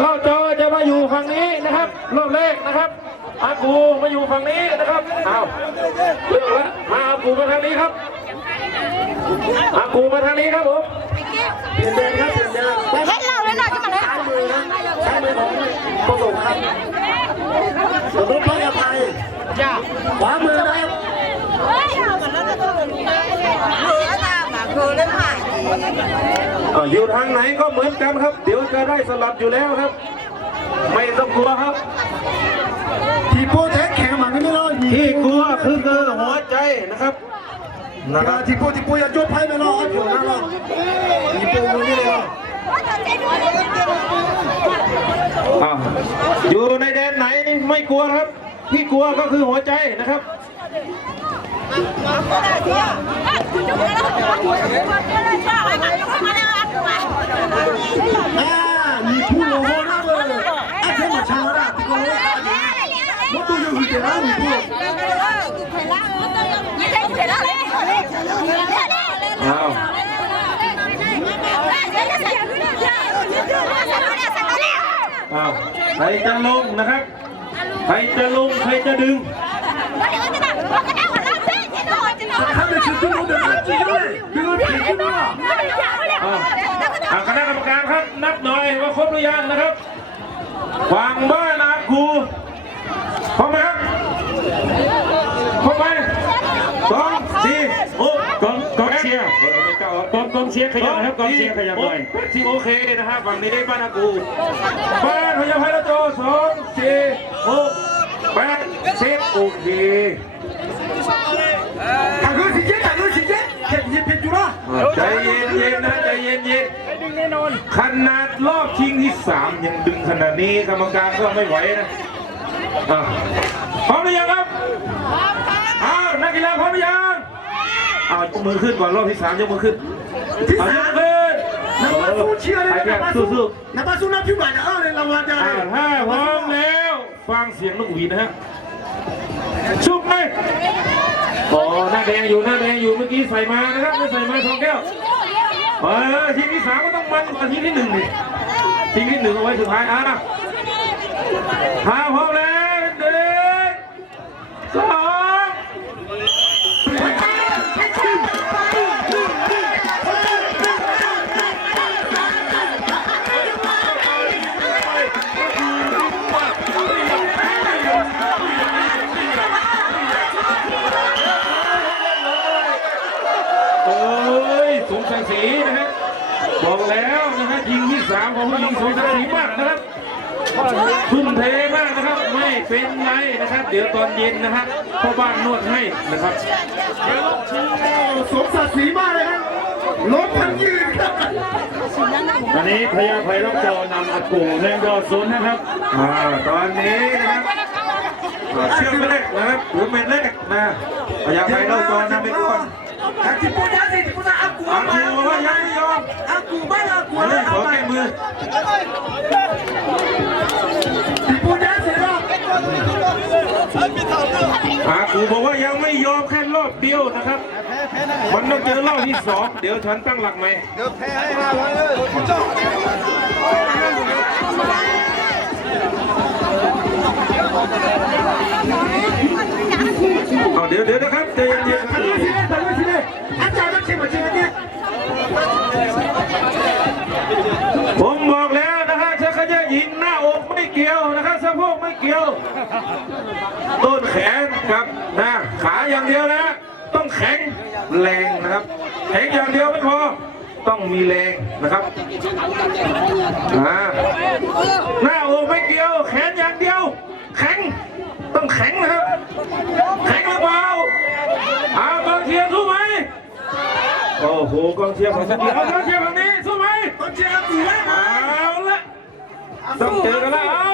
เราจะจะมาอยู่ฝั่งนี้นะครับ รอบแรกนะครับ อากูมาอยู่ฝั่งนี้นะครับเอาเลือกแล้วมาอากูมาทางนี้ครับอากูมาทางนี้ครับผมเดินครับเดยนเดินไปครับอยู่ทางไหนก็เหมือนกันครับ เดี๋ยวจะได้สลับอยู่แล้วครับ ไม่ต้องกลัวครับที่พูดแท้แข็งมันไม่ได้ที่กลัวคือเกิหัวใจนะครับ นะครับที่พูดที่พูดอย่าจบไพ่ไม่รอดอยู่นะคนหรอที่พูดมึงนี่เลยอยู่ในแดนไหนไม่กลัวครับ ที่กลัวก็คือหัวใจนะครับใครจะลงนะครับใครจะลงใครจะดึงเดี๋ยวจะแบบเราก็ได้หัวเราะเต้นที่โดนจะโดนฟังเบอร์นะคูพร้อมไหมครับพร้อมไหมกองสี่หอกองกองเชียร์กององเชียร์ขยับนะครับกองเชียร์ขยับหน่อยีโอเคนะครับฝั่งนี้ได้บ้านะครูบ้านพยายให้เราโจสองสี่หกแปดสิบโอเคขึ้นสิเจ้าินยินดึงแน่นอนขนาดรอบชิงที่สามยังดึงขนาดนี้กรรมการก็ไม่ไหวนะพร้อมหรือยังครับ พร้อมครับอานักกีฬาพร้อมหรือยังเอามือขึ้นก่อนรอบที่สามยกมือขึ้นที่สามขึ้นนับมาสู้เชียร์เลยนะสู้ๆนับมาสู้นับพิมพ์ใหม่นะเออเรางวัลใจพร้อมแล้ว ฟังเสียงนกหวีนะฮะชุบไหมโอ้หน้าแดงอยู่หน้าแดงอยู่เมื่อกี้ใส่มานะครับไม่ใส่มาทองแก้วเออทีมที่สามก็ต้องมันกว่ทีมที่หนึ่งทีมที่หนึ่งเอาไว้สุดท้ายอ่ะนะพร้อมแล้วสีนะฮะบอกแล้วนะฮะยิงที่สามของผู้หญิงสวยสดมากนะครับ ทุ่มเทมากนะครับ ไม่เป็นไรนะครับ เดี๋ยวตอนเย็นนะฮะพ่อบ้านนวดให้นะครับสมศักดิ์ศรีมากเลยครับรถทั้งยืนอันนี้พยาไพรับจอนำอากูแนงดอสนนะครับตอนนี้นะครับเชื่อมเล็นะครับหรอเม็ดเล็นะพยาไพรับจอนำไปก่อนอาปยิปุอาปยิปปุอาปุอาปูิปุอาปุอาปยิปุอาปุอาปยิปุอาปุอาปยิปุอาปุอาปยิปุอาปุอาปยิปุอาปุอาปยิปุองเุอาปยิปุอาปุอาปยิปุอาปุอาปยิปุอาปุอาปยิปุเดี๋ยวเดี๋ยวนะครับเตยเย็นๆครับครับสะโพกไม่เกี่ยวต้นแขนครับนะขาอย่างเดียวนะ ต้องแข็งแรงนะครับ แข็งอย่างเดียวไม่พอต้องมีแรงนะครับนะหน้าอกไม่เกี่ยว แขนอย่างเดียว แข็งต้องแข็งนะครับแข็งหรือเปล่าอาบางเทียนสู้ไหมโอ้โหกองเชียร์ฝั่งนี้กองเชียร์ฝังนี้สู้ไหมกองเชียร์ถือไวเอาละต้องเจอกันแล้ว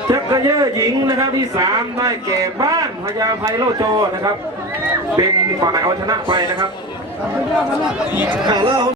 จักรเยอหญิงนะครับที่3ได้แก่บ้านพญาไพโรโจนะครับ เป็นฝ่ายเอาชนะไปนะครับ